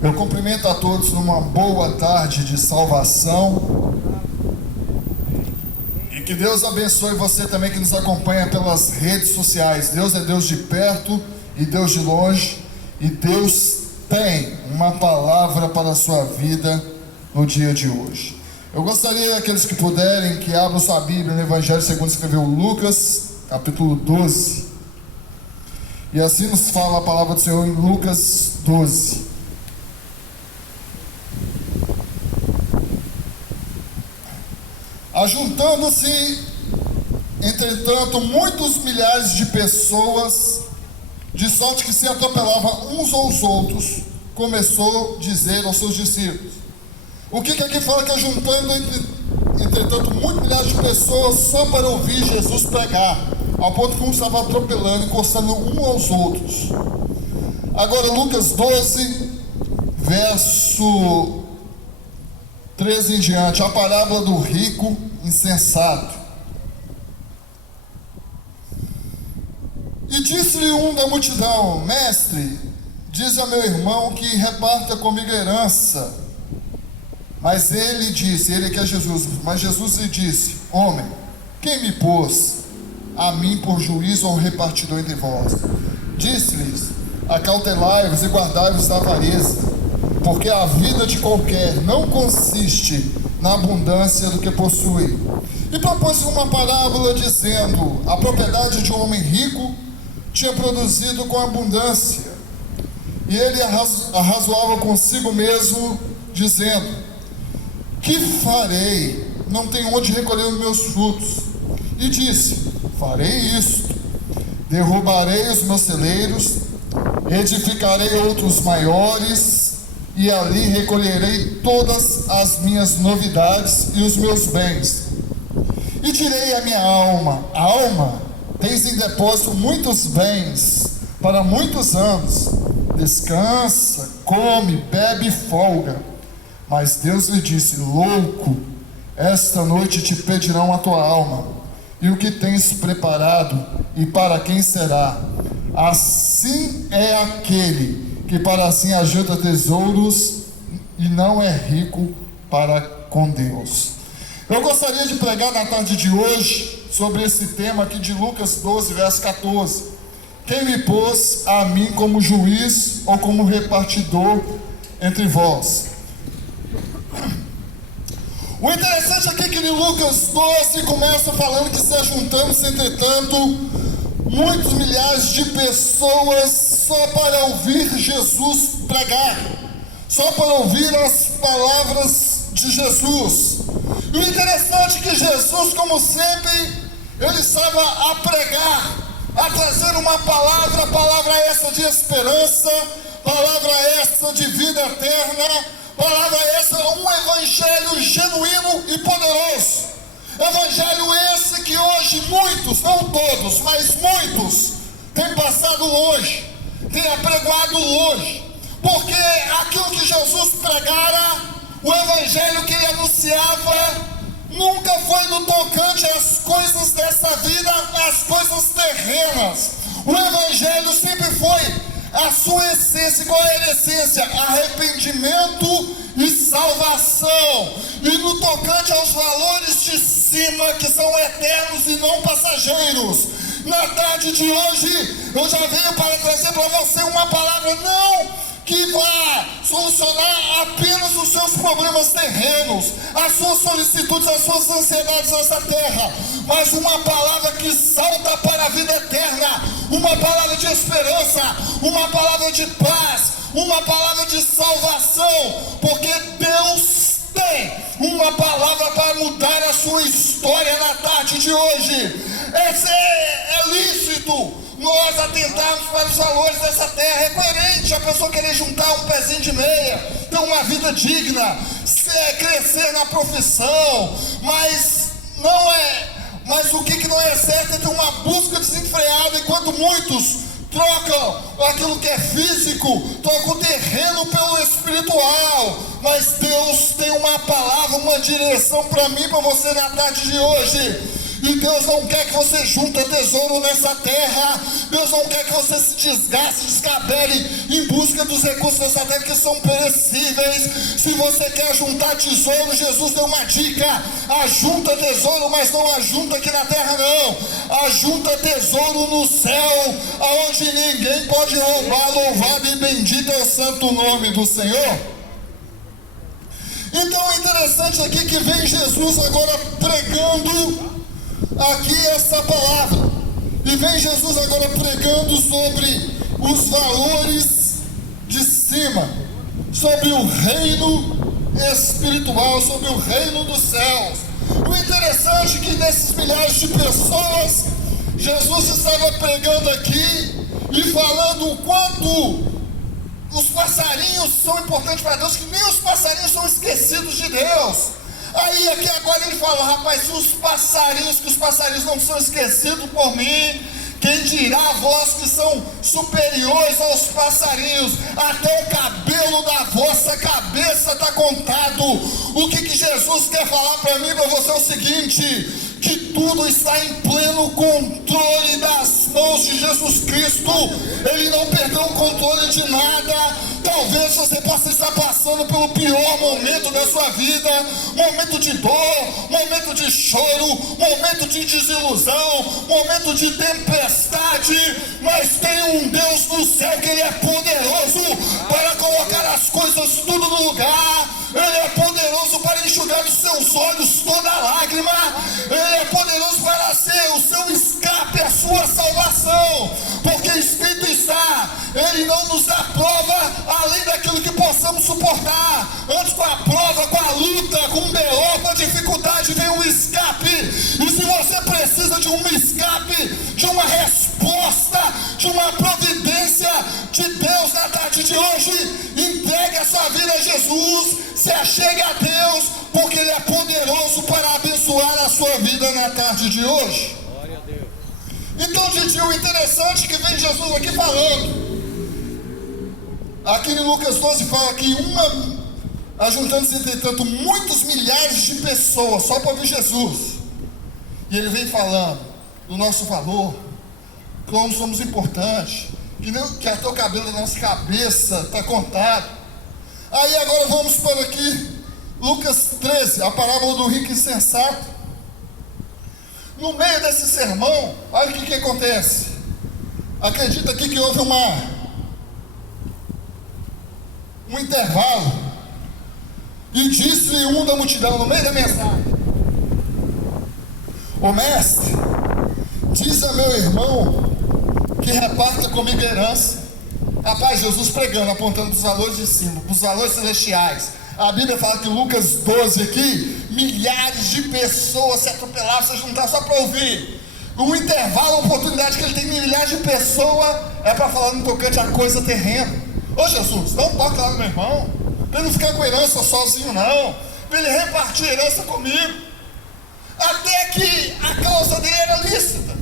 Eu cumprimento a todos numa boa tarde de salvação. E que Deus abençoe você também que nos acompanha pelas redes sociais. Deus é Deus de perto e Deus de longe. E Deus tem uma palavra para a sua vida no dia de hoje. Eu gostaria, aqueles que puderem, que abram sua Bíblia no Evangelho segundo escreveu Lucas, capítulo 12. E assim nos fala a palavra do Senhor em Lucas 12. Ajuntando-se, entretanto, muitos milhares de pessoas, de sorte que se atropelavam uns aos outros, começou a dizer aos seus discípulos. O que aqui fala que ajuntando, entretanto, muitos milhares de pessoas só para ouvir Jesus pregar, ao ponto que um estava atropelando, encostando um aos outros. Agora, Lucas 12, verso 13 em diante, a parábola do rico insensato. E disse-lhe um da multidão: Mestre, diz a meu irmão que reparta comigo a herança. Mas ele disse, ele que é Jesus, mas Jesus lhe disse: Homem, quem me pôs a mim por juiz ou repartidor entre vós? Disse-lhes: Acautelai-vos e guardai-vos da avareza, porque a vida de qualquer não consiste na abundância do que possui. E propôs uma parábola dizendo: a propriedade de um homem rico tinha produzido com abundância. E ele arrazoava consigo mesmo, dizendo: que farei? Não tenho onde recolher os meus frutos. E disse: farei isto: derrubarei os meus celeiros, edificarei outros maiores, e ali recolherei todas as minhas novidades e os meus bens. E direi à minha alma: alma, tens em depósito muitos bens para muitos anos. Descansa, come, bebe e folga. Mas Deus lhe disse: louco, esta noite te pedirão a tua alma, e o que tens preparado, e para quem será? Assim é aquele que para si ajuda tesouros e não é rico para com Deus. Eu gostaria de pregar na tarde de hoje sobre esse tema aqui de Lucas 12, verso 14. Quem me pôs a mim como juiz ou como repartidor entre vós? O interessante aqui é que em Lucas 12 começa falando que se ajuntando-se, entretanto, muitos milhares de pessoas só para ouvir Jesus pregar, só para ouvir as palavras de Jesus. E o interessante é que Jesus, como sempre, ele estava a pregar, a trazer uma palavra essa de esperança, palavra essa de vida eterna, palavra essa, um evangelho genuíno e poderoso. Evangelho esse que hoje muitos, não todos, mas muitos, têm passado longe, têm apregoado longe, porque aquilo que Jesus pregara, o evangelho que ele anunciava, nunca foi no tocante às coisas dessa vida, às coisas terrenas. O evangelho sempre foi a sua essência. Qual é a essência? Arrependimento e salvação. E no tocante aos valores de cima, que são eternos e não passageiros. Na tarde de hoje, eu já venho para trazer para você uma palavra não que vai solucionar apenas os seus problemas terrenos, as suas solicitudes, as suas ansiedades nessa terra, mas uma palavra que salta para a vida eterna, uma palavra de esperança, uma palavra de paz, uma palavra de salvação, porque Deus tem uma palavra para mudar a sua história na tarde de hoje. É lícito nós atentarmos para os valores dessa terra. É coerente a pessoa querer juntar um pezinho de meia, ter uma vida digna, crescer na profissão, mas o que não é certo é ter uma busca desenfreada, enquanto muitos trocam aquilo que é físico, trocam o terreno pelo espiritual. Mas Deus tem uma palavra, uma direção para mim, para você na tarde de hoje. E Deus não quer que você junte tesouro nessa terra. Deus não quer que você se desgaste, descabele em busca dos recursos dessa terra que são perecíveis. Se você quer juntar tesouro, Jesus deu uma dica: ajunta tesouro, mas não ajunta aqui na terra não. Ajunta tesouro no céu, aonde ninguém pode roubar. Louvado e bendito é o santo nome do Senhor. Então é interessante aqui que vem Jesus agora pregando aqui essa palavra, e vem Jesus agora pregando sobre os valores de cima, sobre o reino espiritual, sobre o reino dos céus. O interessante é que nesses milhares de pessoas, Jesus estava pregando aqui e falando o quanto os passarinhos são importantes para Deus, que nem os passarinhos são esquecidos de Deus. Aí aqui agora ele fala: rapaz, os passarinhos não são esquecidos por mim, quem dirá vós que são superiores aos passarinhos? Até o cabelo da vossa cabeça está contado. O que Jesus quer falar para mim e para você é o seguinte: que tudo está em pleno controle das mãos de Jesus Cristo. Ele não perdeu o controle de nada. Talvez você possa estar passando pelo pior momento da sua vida, momento de dor, momento de choro, momento de desilusão, momento de tempestade, mas tem um Deus no céu que Ele é poderoso para colocar as coisas tudo no lugar. Ele é poderoso para enxugar dos seus olhos toda lágrima. Ele é poderoso para ser o seu escape, a sua salvação, porque escrito está: Ele não nos dá prova além daquilo que possamos suportar. Antes, com a prova, com a luta, com o B.O., com a dificuldade, vem um escape. E se você precisa de um escape, de uma resposta, de uma providência de Deus na tarde de hoje, entregue a sua vida a Jesus, se achegue a Deus, porque Ele é poderoso para abençoar a sua vida na tarde de hoje. Glória a Deus. Então, Didi, o interessante é que vem Jesus aqui falando. Aqui em Lucas 12 fala que ajuntando-se entretanto muitos milhares de pessoas só para ouvir Jesus. E ele vem falando do nosso valor, como somos importantes, que até o cabelo da nossa cabeça está contado. Aí agora vamos para aqui, Lucas 13, a parábola do rico insensato. No meio desse sermão, olha o que acontece. Acredita aqui que houve um intervalo, e disse-lhe um da multidão no meio da mensagem: o mestre diz a meu irmão que reparta comigo a herança. Rapaz, Jesus pregando, apontando para os valores de cima, para os valores celestiais. A Bíblia fala que Lucas 12 aqui, milhares de pessoas se atropelavam, se juntavam só para ouvir. O intervalo, a oportunidade que ele tem, milhares de pessoas, é para falar no tocante a coisa terrena. Ô Jesus, dá um toque lá no meu irmão, para ele não ficar com herança sozinho não, para ele repartir herança comigo. Até que a causa dele era lícita,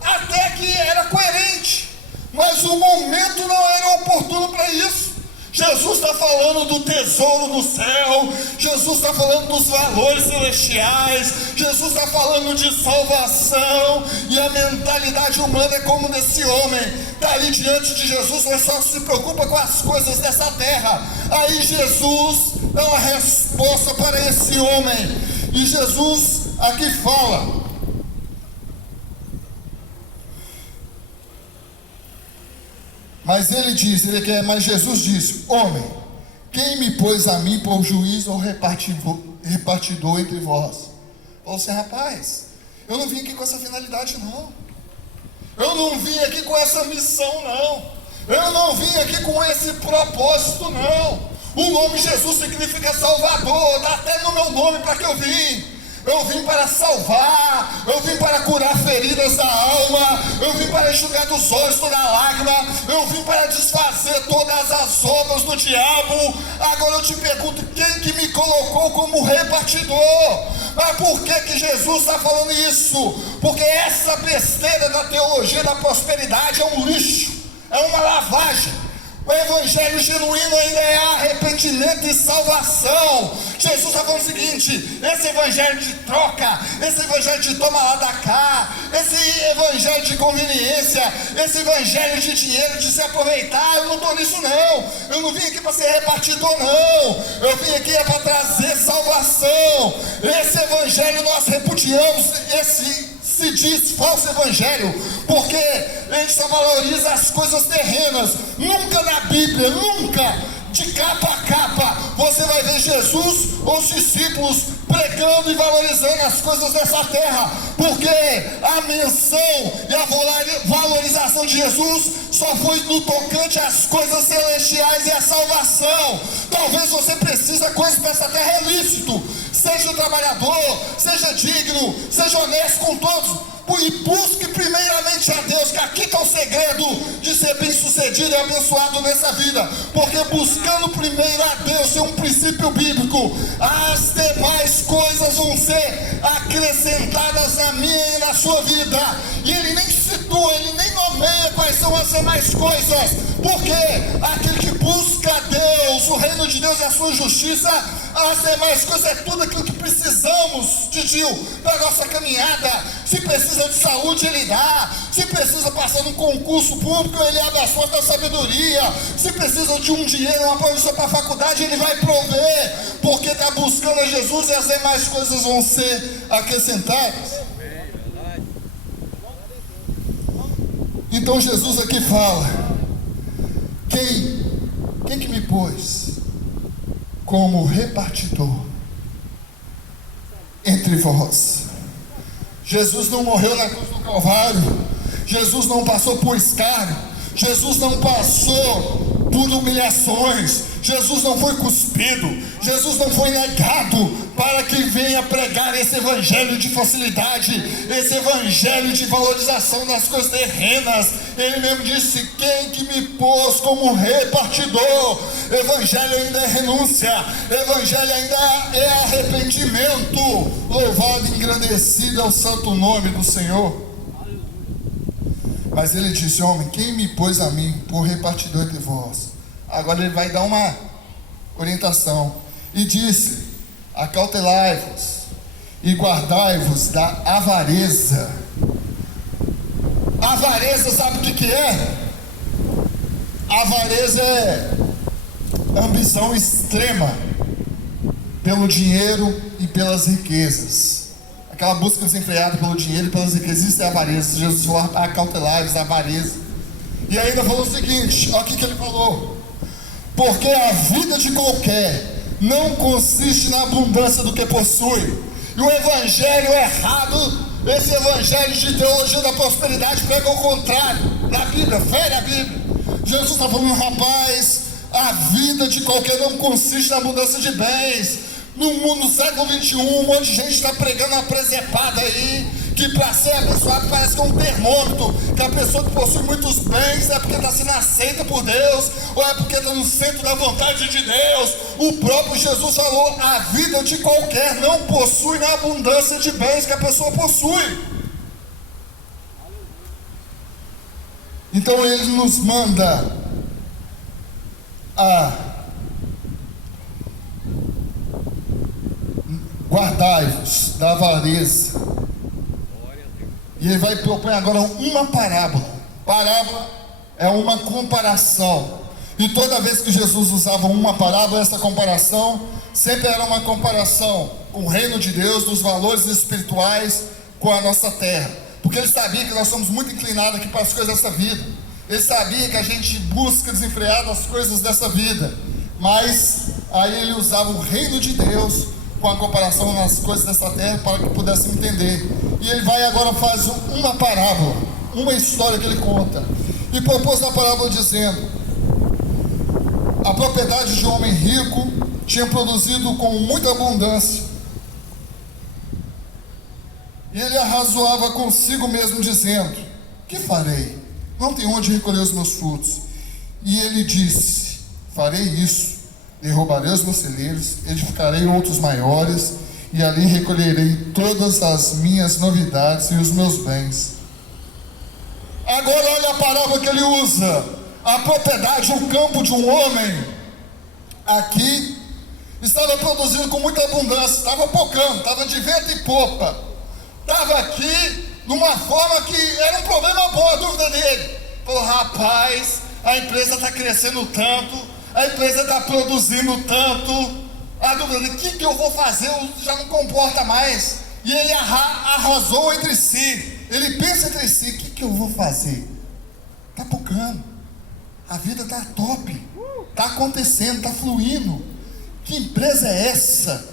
até que era coerente, mas o momento não era oportuno para isso. Jesus está falando do tesouro no céu, Jesus está falando dos valores celestiais, Jesus está falando de salvação, e a mentalidade humana é como desse homem, está ali diante de Jesus, mas só se preocupa com as coisas dessa terra. Aí Jesus dá uma resposta para esse homem, e Jesus aqui fala: mas Jesus disse: homem, quem me pôs a mim por juiz ou repartidor entre vós? Falou assim: rapaz, eu não vim aqui com essa finalidade não, eu não vim aqui com essa missão não, eu não vim aqui com esse propósito não. O nome Jesus significa Salvador, dá até no meu nome para que eu vim. Eu vim para salvar, eu vim para curar feridas da alma, eu vim para enxugar dos olhos toda lágrima, eu vim para desfazer todas as obras do diabo. Agora eu te pergunto, quem que me colocou como repartidor? Mas por que Jesus está falando isso? Porque essa besteira da teologia da prosperidade é um lixo, é uma lavagem. O evangelho genuíno ainda é arrependimento e salvação. Jesus está falando o seguinte: esse evangelho de troca, esse evangelho de toma lá da cá, esse evangelho de conveniência, esse evangelho de dinheiro, de se aproveitar, eu não estou nisso não. Eu não vim aqui para ser repartidor não. Eu vim aqui para trazer salvação. Esse evangelho nós repudiamos, esse se diz falso evangelho, porque a gente só valoriza as coisas terrenas. Nunca na Bíblia, nunca, de capa a capa, você vai ver Jesus ou os discípulos pregando e valorizando as coisas dessa terra, porque a menção e a valorização de Jesus só foi no tocante às coisas celestiais e à salvação. Talvez você precise coisas dessa terra, é lícito. Seja um trabalhador, seja digno, seja honesto com todos, e busque primeiramente a Deus, que aqui está o segredo de ser bem sucedido e abençoado nessa vida, porque buscando primeiro a Deus, é um princípio bíblico, as demais coisas vão ser acrescentadas na minha e na sua vida. E ele nem situa, ele nem nomeia quais são as demais coisas, porque aquele que busca a Deus, o reino de Deus e a sua justiça, as demais coisas é tudo aquilo que precisamos, Didil, da nossa caminhada. Se precisa de saúde, ele dá. Se precisa passar num concurso público, ele abre as portas da sabedoria. Se precisa de um dinheiro, uma profissão para a faculdade, ele vai prover, porque está buscando a Jesus e as demais coisas vão ser acrescentadas. Então Jesus aqui fala: quem que me pôs como repartidor entre vós? Jesus não morreu na cruz do Calvário, Jesus não passou por escárnio, Jesus não passou por humilhações, Jesus não foi cuspido, Jesus não foi negado para que venha pregar esse evangelho de facilidade, esse evangelho de valorização das coisas terrenas. Ele mesmo disse: quem que me pôs como repartidor? Evangelho ainda é renúncia, evangelho ainda é arrependimento. Louvado e engrandecido é o santo nome do Senhor. Mas ele disse: homem, quem me pôs a mim por repartidor entre vós? Agora ele vai dar uma orientação. E disse: acautelai-vos e guardai-vos da avareza. Avareza, sabe o que é? Avareza é ambição extrema pelo dinheiro e pelas riquezas. Aquela busca desenfreada pelo dinheiro e pelas riquezas. Isso é avareza. Jesus falou: acautelai-vos da avareza. E ainda falou o seguinte: olha o que ele falou: porque a vida de qualquer não consiste na abundância do que possui. E o evangelho errado, esse evangelho de teologia da prosperidade, prega o contrário da Bíblia. Fere a Bíblia. Jesus está falando: rapaz, a vida de qualquer não consiste na abundância de bens. No mundo, no século 21, um monte de gente está pregando uma presepada aí, que para ser abençoado parece que é um termômetro, que a pessoa que possui muitos bens é porque está sendo aceita por Deus, ou é porque está no centro da vontade de Deus. O próprio Jesus falou: a vida de qualquer não possui na abundância de bens que a pessoa possui. Então ele nos manda a guardai-vos da avareza. E ele vai propor agora uma parábola. Parábola é uma comparação. E toda vez que Jesus usava uma parábola, essa comparação sempre era uma comparação com o reino de Deus, dos valores espirituais com a nossa terra. Porque ele sabia que nós somos muito inclinados aqui para as coisas dessa vida. Ele sabia que a gente busca desenfrear as coisas dessa vida. Mas aí ele usava o reino de Deus com a comparação nas coisas dessa terra para que pudesse entender. E ele vai agora fazer uma parábola, uma história que ele conta. E propôs na parábola dizendo: a propriedade de um homem rico tinha produzido com muita abundância. E ele arrazoava consigo mesmo dizendo: que farei? Não tenho onde recolher os meus frutos. E ele disse: farei isso. Derrubarei os meus celeiros, edificarei outros maiores, e ali recolherei todas as minhas novidades e os meus bens. Agora olha a parábola que ele usa: a propriedade, o campo de um homem aqui estava produzindo com muita abundância, estava pocando, estava de vento e popa, estava aqui de uma forma que era um problema bom. A dúvida dele, falou: rapaz, a empresa está crescendo tanto, a empresa está produzindo tanto, a dúvida dele, o que eu vou fazer? Eu já não comporta mais. E ele arrasou entre si, ele pensa entre si: o que eu vou fazer? Está pocando, a vida está top, está acontecendo, está fluindo, que empresa é essa?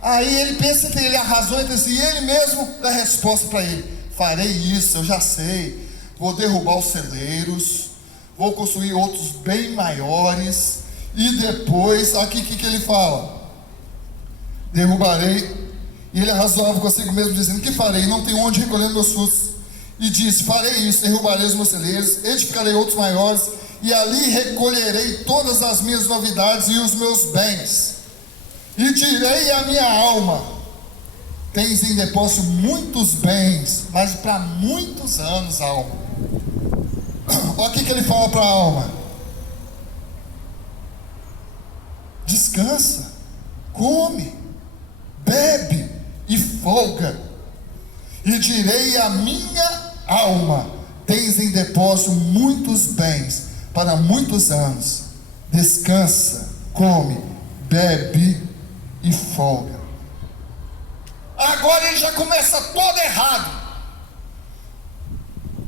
Aí ele pensa que ele arrasou entre si, e ele mesmo dá a resposta para ele: farei isso, eu já sei, vou derrubar os celeiros, vou construir outros bem maiores, e depois, aqui o que ele fala? Derrubarei. E ele arrazoava consigo mesmo, dizendo: que farei? Não tenho onde recolher meus frutos. E disse: farei isso, derrubarei os meus celeiros, edificarei outros maiores, e ali recolherei todas as minhas novidades e os meus bens. E direi à minha alma: tens em depósito muitos bens, mas para muitos anos, alma. Olha o que ele fala para a alma: descansa, come, bebe e folga. E direi à minha alma: tens em depósito muitos bens para muitos anos, descansa, come, bebe e folga. Agora ele já começa todo errado.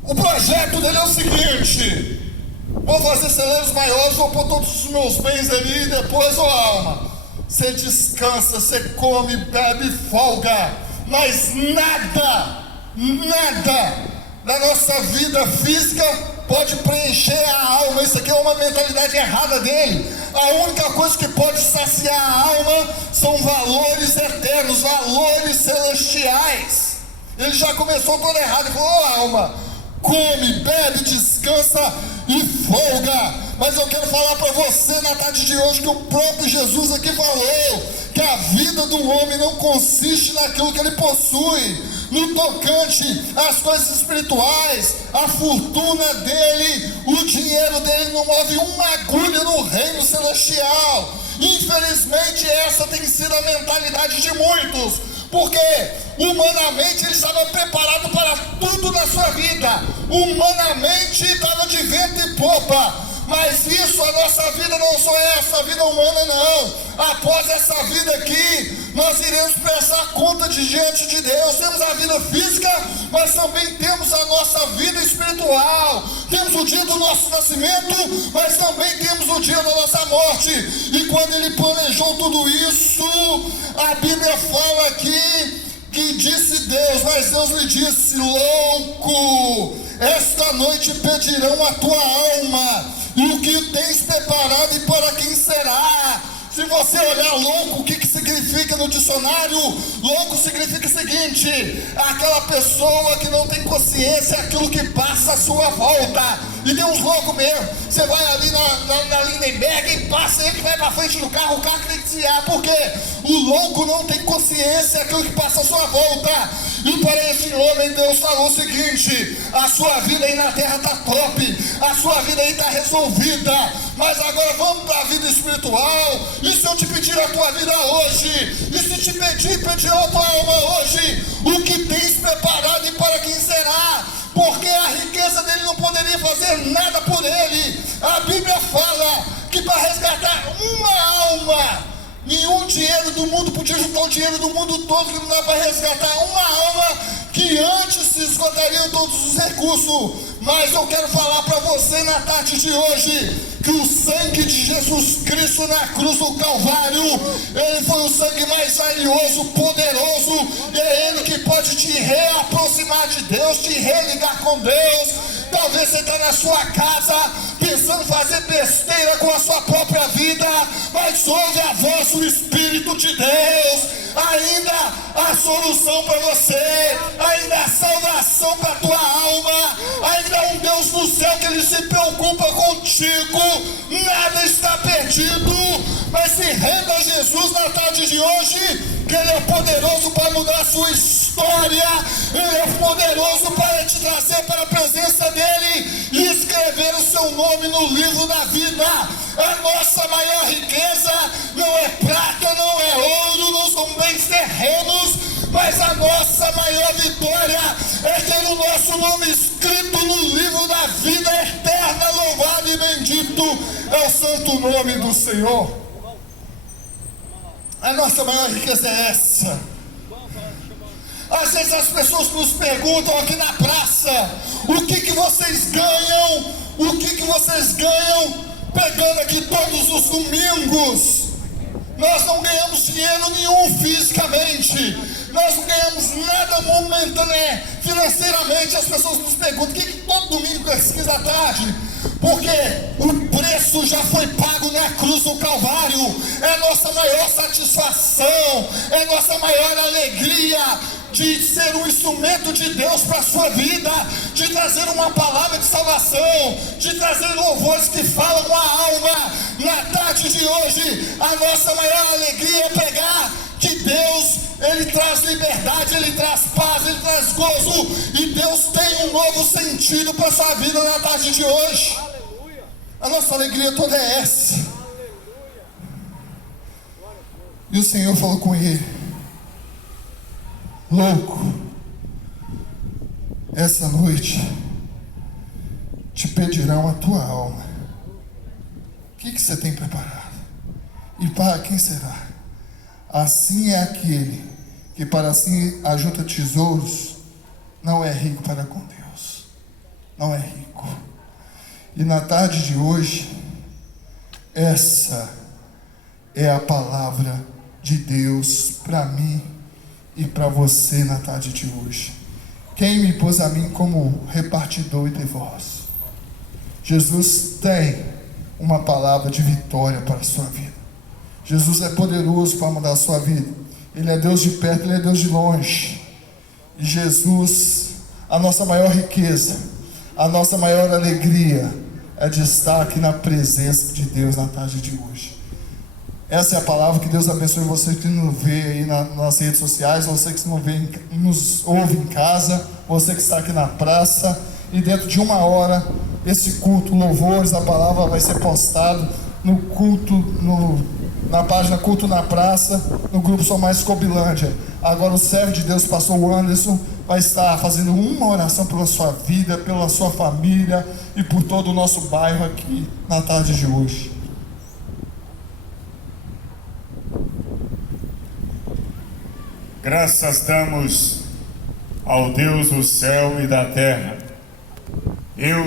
O projeto dele é o seguinte: vou fazer celeiros maiores, vou pôr todos os meus bens ali, e depois, alma, você descansa, você come, bebe e folga. Mas nada da nossa vida física pode preencher a alma. Isso aqui é uma mentalidade errada dele. A única coisa que pode saciar a alma são valores eternos, valores celestiais. Ele já começou todo errado. Ele falou: alma, come, bebe, descansa e folga. Mas eu quero falar para você na tarde de hoje que o próprio Jesus aqui falou que a vida do homem não consiste naquilo que ele possui, no tocante às coisas espirituais, a fortuna dele, o dinheiro dele não move uma agulha no reino celestial. Infelizmente essa tem sido a mentalidade de muitos, porque humanamente ele estava preparado para tudo na sua vida, humanamente estava de vento e popa. Mas isso, a nossa vida não só é essa vida humana, não. Após essa vida aqui, nós iremos prestar conta diante de Deus. Temos a vida física, mas também temos a nossa vida espiritual. Temos o dia do nosso nascimento, mas também temos o dia da nossa morte. E quando ele planejou tudo isso, a Bíblia fala aqui que disse Deus, mas Deus lhe disse: louco, esta noite pedirão a tua alma, e o que tens preparado e para quem será? Se você olhar louco, o que significa no dicionário? Louco significa o seguinte: aquela pessoa que não tem consciência daquilo que passa à sua volta. E tem uns loucos mesmo. Você vai ali na Lindenberg e passa, ele vai para frente do carro, o carro tem que desviar. Por quê? O louco não tem consciência daquilo que passa à sua volta. E para esse homem Deus falou o seguinte: a sua vida aí na terra está top, a sua vida aí está resolvida, mas agora vamos para a vida espiritual. E se eu te pedir a tua vida hoje, e se te pedir a tua alma hoje, o que tens preparado e para quem será? Porque a riqueza dele não poderia fazer nada por ele. A Bíblia fala que para resgatar uma alma, nenhum dinheiro do mundo podia juntar o dinheiro do mundo todo, que não dá para resgatar uma alma que antes se esgotariam todos os recursos. Mas eu quero falar para você na tarde de hoje que o sangue de Jesus Cristo na cruz do Calvário, ele foi o sangue mais valioso, poderoso, e é ele que pode te reaproximar de Deus, te religar com Deus. Talvez você está na sua casa pensando em fazer besteira com a sua própria vida, mas ouve a voz do Espírito de Deus. Ainda há solução para você, ainda há salvação para a tua alma, ainda há um Deus no céu que ele se preocupa contigo. Nada está perdido, mas se renda a Jesus na tarde de hoje, que ele é poderoso para mudar a sua história, ele é poderoso para te trazer para a presença dele e escrever o seu nome no vida. A nossa maior riqueza não é prata, não é ouro, não são bens terrenos, mas a nossa maior vitória é ter o nosso nome escrito no livro da vida eterna. Louvado e bendito é o santo nome do Senhor. A nossa maior riqueza é essa. Às vezes as pessoas nos perguntam aqui na praça: o que vocês ganham? O que vocês ganham pregando aqui todos os domingos? Nós não ganhamos dinheiro nenhum fisicamente, nós não ganhamos nada momentâneo, financeiramente. As pessoas nos perguntam: o que todo domingo às 15 da tarde? Porque o preço já foi pago na cruz do Calvário. É nossa maior satisfação, é nossa maior alegria de ser um instrumento de Deus para a sua vida, de trazer uma palavra de salvação, de trazer louvores que falam a alma. Na tarde de hoje, a nossa maior alegria é pegar que Deus, Ele traz liberdade, Ele traz paz, Ele traz gozo, e Deus tem um novo sentido para a sua vida na tarde de hoje. A nossa alegria toda é essa. E o Senhor falou com ele: louco, essa noite te pedirão a tua alma. O que você tem preparado? E para quem será? Assim é aquele que para si ajunta tesouros, não é rico para com Deus. Não é rico. E na tarde de hoje, essa é a palavra de Deus para mim e para você na tarde de hoje. Quem me pôs a mim como repartidor de vós? Jesus tem uma palavra de vitória para a sua vida. Jesus é poderoso para mudar a sua vida. Ele é Deus de perto, Ele é Deus de longe. E Jesus, a nossa maior riqueza, a nossa maior alegria é de estar aqui na presença de Deus na tarde de hoje. Essa é a palavra. Que Deus abençoe você que nos vê aí nas redes sociais, você que nos ouve em casa, você que está aqui na praça. E dentro de 1 hora, esse culto, louvores, a palavra vai ser postado no culto, na página Culto na Praça, no grupo Sou Mais Cobilândia. Agora o servo de Deus, pastor Anderson, vai estar fazendo uma oração pela sua vida, pela sua família e por todo o nosso bairro aqui na tarde de hoje. Graças damos ao Deus do céu e da terra. Eu